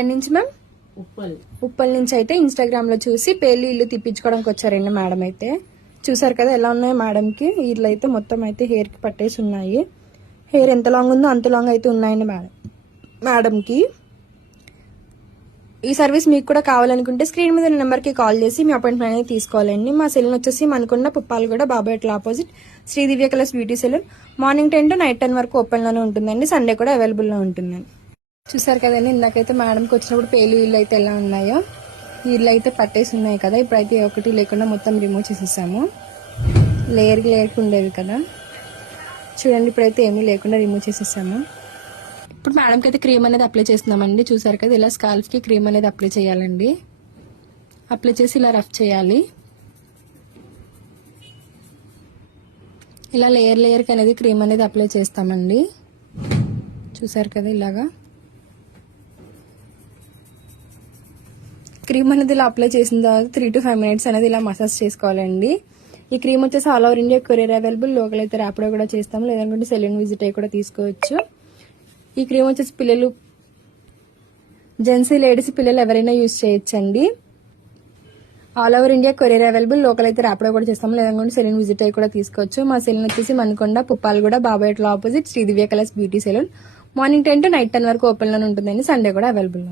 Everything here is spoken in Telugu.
ఎక్కడి నుంచి మ్యామ్? ఉప్పల్ నుంచి అయితే ఇన్స్టాగ్రామ్ లో చూసి పెళ్లి ఇల్లు తిప్పించుకోవడానికి వచ్చారండి మేడం అయితే. చూసారు కదా ఎలా ఉన్నాయో మేడంకి. వీళ్ళు అయితే మొత్తం అయితే హెయిర్ కి పట్టేసి ఉన్నాయి. హెయిర్ ఎంత లాంగ్ ఉందో అంత లాంగ్ అయితే ఉన్నాయండి మేడంకి. ఈ సర్వీస్ మీకు కూడా కావాలనుకుంటే స్క్రీన్ మీద నెంబర్కి కాల్ చేసి మీ అపాయింట్మెంట్ అనేది తీసుకోవాలండి. మా సెలూన్ వచ్చేసి మనకున్న పుప్పాలగూడ బాబాయట్ల opposite Shri Divya colours beauty salon. Morning 10 to night 10 వరకు ఓపెన్లోనే ఉంటుందండి. సండే కూడా అవైలబుల్లో ఉంటుందండి. చూసారు కదండి ఇందాకైతే మేడంకి వచ్చినప్పుడు పేలు ఇల్లు అయితే ఎలా ఉన్నాయో. ఇల్లు అయితే పట్టేసి ఉన్నాయి కదా, ఇప్పుడైతే ఒకటి లేకుండా మొత్తం రిమూవ్ చేసేసాము. లేయర్కి ఉండేవి కదా, చూడండి ఇప్పుడైతే ఏమీ లేకుండా రిమూవ్ చేసేసాము. ఇప్పుడు మేడంకి అయితే క్రీమ్ అనేది అప్లై చేస్తున్నామండి. చూసారు కదా ఇలా స్కాల్ఫ్కి క్రీమ్ అనేది అప్లై చేయాలండి. అప్లై చేసి ఇలా రఫ్ చేయాలి. ఇలా లేయర్కి అనేది క్రీమ్ అనేది అప్లై చేస్తామండి. చూసారు కదా ఇలాగా క్రీమ్ అనేది ఇలా అప్లై చేసిన తర్వాత 3 to 5 minutes అనేది ఇలా మసాజ్ చేసుకోవాలండి. ఈ క్రీమ్ వచ్చేసి all over India courier available. Local అయితే ర్యాపిడో కూడా చేస్తాము, లేదనుకుంటే సెలూన్ విజిట్ అయ్యి కూడా తీసుకోవచ్చు. ఈ క్రీమ్ వచ్చేసి పిల్లలు, జెంట్స్, లేడీస్, పిల్లలు ఎవరైనా యూజ్ చేయొచ్చండి. All over India courier available. Local అయితే ర్యాపిడో కూడా చేస్తాము, లేదనుకుంటే సెలూన్ విజిట్ అయ్యి కూడా తీసుకోవచ్చు. మా సెలూన్ వచ్చేసి మనకొండ పుప్పాలగూడ బాబాయట్ల opposite Shri Divya colours beauty salon. Morning 10 to night 10 వరకు ఓపెన్లోనే ఉంటుందండి. సండే కూడా అవైలబుల్.